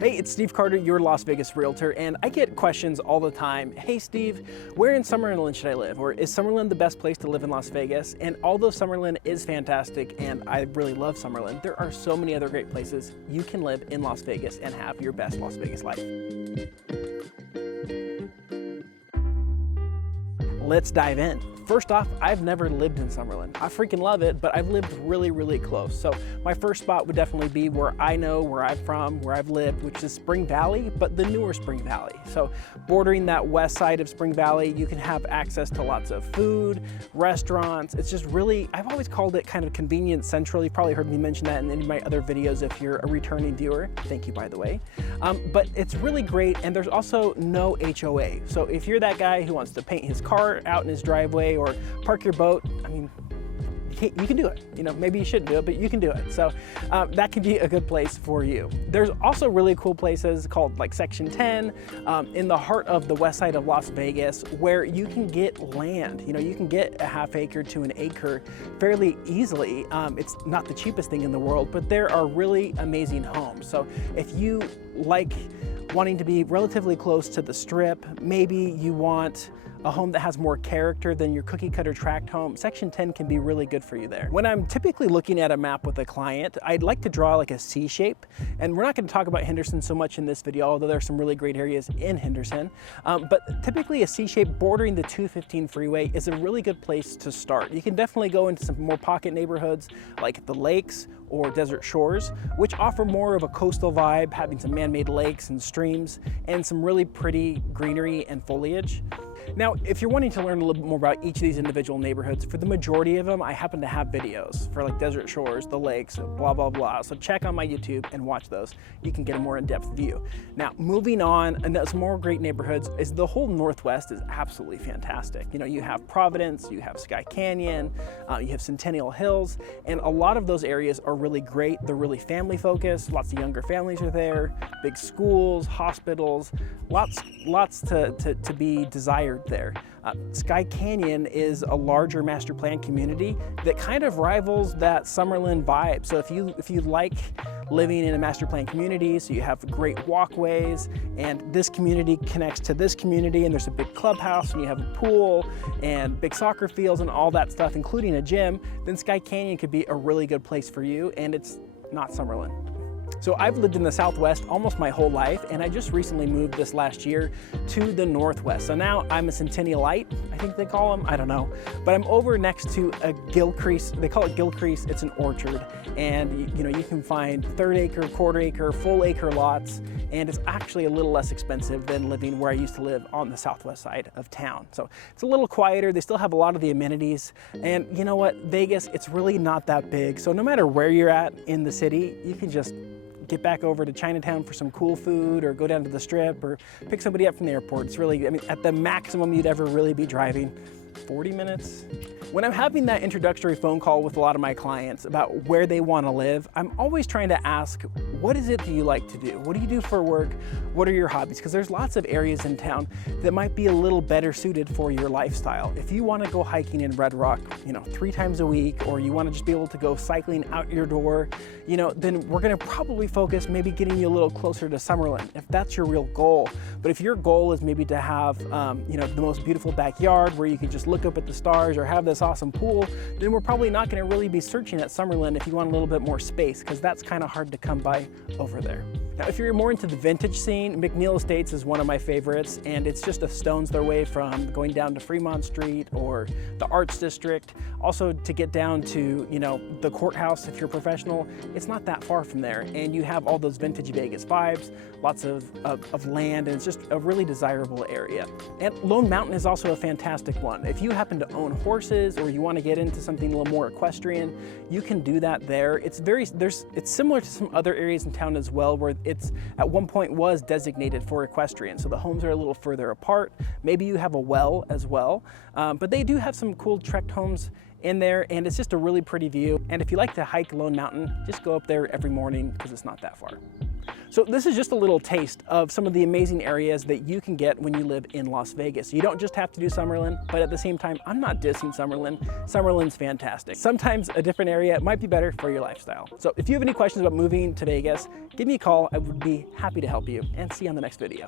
Hey, it's Steve Carter, your Las Vegas realtor, and I get questions all the time. Hey Steve, where in Summerlin should I live? Or is Summerlin the best place to live in Las Vegas? And although Summerlin is fantastic and I really love Summerlin, there are so many other great places you can live in Las Vegas and have your best Las Vegas life. Let's dive in. First off, I've never lived in Summerlin. I freaking love it, but I've lived really, really close. So my first spot would definitely be where I know, where I'm from, where I've lived, which is Spring Valley, but the newer Spring Valley. So bordering that west side of Spring Valley, you can have access to lots of food, restaurants. It's just really, I've always called it kind of convenience central. You've probably heard me mention that in any of my other videos if you're a returning viewer. Thank you, by the way. But it's really great, and there's also no HOA. So if you're that guy who wants to paint his car out in his driveway or park your boat, I mean, you can do it. You know, maybe you shouldn't do it, but you can do it. So that can be a good place for you. There's also really cool places called like Section 10 in the heart of the west side of Las Vegas where you can get land. You know, you can get a ½ acre to an acre fairly easily. It's not the cheapest thing in the world, but there are really amazing homes. So if you like wanting to be relatively close to the strip, maybe you want a home that has more character than your cookie cutter tract home, Section 10 can be really good for you there. When I'm typically looking at a map with a client, I'd like to draw like a C shape. And we're not going to talk about Henderson so much in this video, although there's some really great areas in Henderson. But typically a C shape bordering the 215 freeway is a really good place to start. You can definitely go into some more pocket neighborhoods like the Lakes or Desert Shores, which offer more of a coastal vibe, having some man-made lakes and streams and some really pretty greenery and foliage. Now, if you're wanting to learn a little bit more about each of these individual neighborhoods, for the majority of them, I happen to have videos for like Desert Shores, the Lakes, blah, blah, blah. So check on my YouTube and watch those. You can get a more in-depth view. Now, moving on, and some more great neighborhoods is the whole Northwest is absolutely fantastic. You know, you have Providence, you have Sky Canyon, you have Centennial Hills, and a lot of those areas are really great. They're really family focused. Lots of younger families are there, big schools, hospitals, lots to be desired there. Sky Canyon is a larger master plan community that kind of rivals that Summerlin vibe. So if you like living in a master plan community, so you have great walkways and this community connects to this community and there's a big clubhouse and you have a pool and big soccer fields and all that stuff, including a gym, then Sky Canyon could be a really good place for you, and it's not Summerlin. So I've lived in the Southwest almost my whole life, and I just recently moved this last year to the Northwest. So now I'm a Centennialite, I think they call them, I don't know. But I'm over next to a Gilcrease, they call it Gilcrease, it's an orchard. And you know, you can find 1/3 acre, 1/4 acre, full acre lots, and it's actually a little less expensive than living where I used to live on the southwest side of town. So it's a little quieter, they still have a lot of the amenities. And you know what, Vegas, it's really not that big. So no matter where you're at in the city, you can just get back over to Chinatown for some cool food or go down to the strip or pick somebody up from the airport. It's really, I mean, at the maximum you'd ever really be driving, 40 minutes. When I'm having that introductory phone call with a lot of my clients about where they want to live, I'm always trying to ask, what is it that you like to do? What do you do for work? What are your hobbies? Because there's lots of areas in town that might be a little better suited for your lifestyle. If you want to go hiking in Red Rock, you know, 3 times a week, or you want to just be able to go cycling out your door, you know, then we're going to probably focus maybe getting you a little closer to Summerlin, if that's your real goal. But if your goal is maybe to have, you know, the most beautiful backyard where you can just look up at the stars or have this awesome pool, then we're probably not going to really be searching at Summerlin if you want a little bit more space, because that's kind of hard to come by over there. Now, if you're more into the vintage scene, McNeil Estates is one of my favorites, and it's just a stone's throw away from going down to Fremont Street or the Arts District. Also, to get down to, you know, the courthouse if you're a professional, it's not that far from there, and you have all those vintage Vegas vibes, lots of land, and it's just a really desirable area. And Lone Mountain is also a fantastic one. If you happen to own horses or you want to get into something a little more equestrian, you can do that there. It's similar to some other areas in town as well, where it's at one point was designated for equestrian. So the homes are a little further apart. Maybe you have a well as well, but they do have some cool Trecht homes in there, and it's just a really pretty view. And if you like to hike Lone Mountain, just go up there every morning because it's not that far. So this is just a little taste of some of the amazing areas that you can get when you live in Las Vegas. You don't just have to do Summerlin, but at the same time, I'm not dissing Summerlin. Summerlin's fantastic. Sometimes a different area might be better for your lifestyle. So if you have any questions about moving to Vegas, give me a call. I would be happy to help you, and see you on the next video.